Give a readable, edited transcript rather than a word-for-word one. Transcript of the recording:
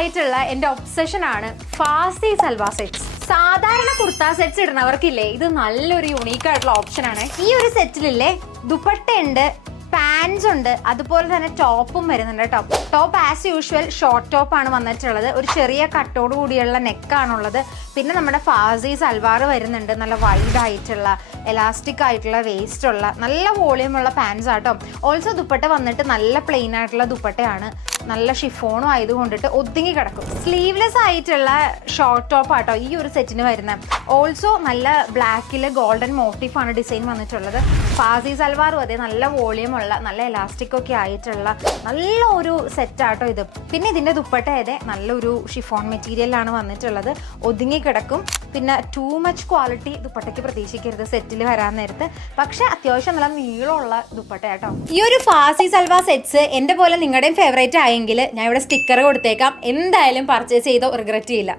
ആയിട്ടുള്ള എൻ്റെ ഒബ്സഷൻ ആണ് ഫാസി സൽവാർ സെറ്റ്സ്. സാധാരണ കുർത്ത സെറ്റ്സ് ഇടുന്നവർക്കില്ലേ ഇത് നല്ലൊരു യുണീക്ക് ആയിട്ടുള്ള ഓപ്ഷൻ ആണ്. ഈ ഒരു സെറ്റിലില്ലേ ദുപ്പട്ടയുണ്ട്, പാൻസ് ഉണ്ട്, അതുപോലെ തന്നെ ടോപ്പും വരുന്നുണ്ട് കേട്ടോ. Top as usual short top ആണ് വന്നിട്ടുള്ളത്. ഒരു ചെറിയ കട്ടോട് കൂടിയുള്ള നെക്കാണുള്ളത്. പിന്നെ നമ്മുടെ ഫാസി സൽവാർ വരുന്നുണ്ട്, നല്ല വൈഡ് ആയിട്ടുള്ള എലാസ്റ്റിക് ആയിട്ടുള്ള വേസ്റ്റ് ഉള്ള നല്ല വോളിയം ഉള്ള പാൻസ് ആട്ടോ. ഓൾസോ ദുപ്പട്ട വന്നിട്ട് നല്ല പ്ലെയിൻ ആയിട്ടുള്ള ദുപ്പട്ടയാണ്, നല്ല ഷിഫോണും ആയതുകൊണ്ടിട്ട് ഒതുങ്ങി കിടക്കും. സ്ലീവ്ലെസ് ആയിട്ടുള്ള ഷോർട്ട് ടോപ്പ് ആട്ടോ ഈ ഒരു സെറ്റിന് വരുന്നത്. ഓൾസോ നല്ല ബ്ലാക്കിൽ ഗോൾഡൻ മോട്ടീഫാണ് ഡിസൈൻ വന്നിട്ടുള്ളത്. ഫാസി സൽവാറും അതെ നല്ല വോളിയം ഉള്ള നല്ല എലാസ്റ്റിക് ഒക്കെ ആയിട്ടുള്ള നല്ല ഒരു സെറ്റ് ആട്ടോ ഇത്. പിന്നെ ഇതിൻ്റെ ദുപ്പട്ട അതെ നല്ലൊരു ഷിഫോൺ മെറ്റീരിയലാണ് വന്നിട്ടുള്ളത്, ഒതുങ്ങി കിടക്കും. പിന്നെ ടൂ മച്ച് ക്വാളിറ്റി ദുപ്പട്ടയ്ക്ക് പ്രതീക്ഷിക്കരുത് സെറ്റിൽ വരാൻ നേരത്ത്. പക്ഷെ അത്യാവശ്യം നല്ല നീളമുള്ള ദുപ്പട്ട കേട്ടോ. ഈ ഒരു ഫാസി സൽവാർ സെറ്റ്സ് എൻ്റെ പോലെ നിങ്ങളുടെയും ഫേവറേറ്റ് ആയെങ്കിൽ ഞാൻ ഇവിടെ സ്റ്റിക്കർ കൊടുത്തേക്കാം. എന്തായാലും പർച്ചേസ് ചെയ്തോ റിഗ്രറ്റ് ചെയ്യില്ല.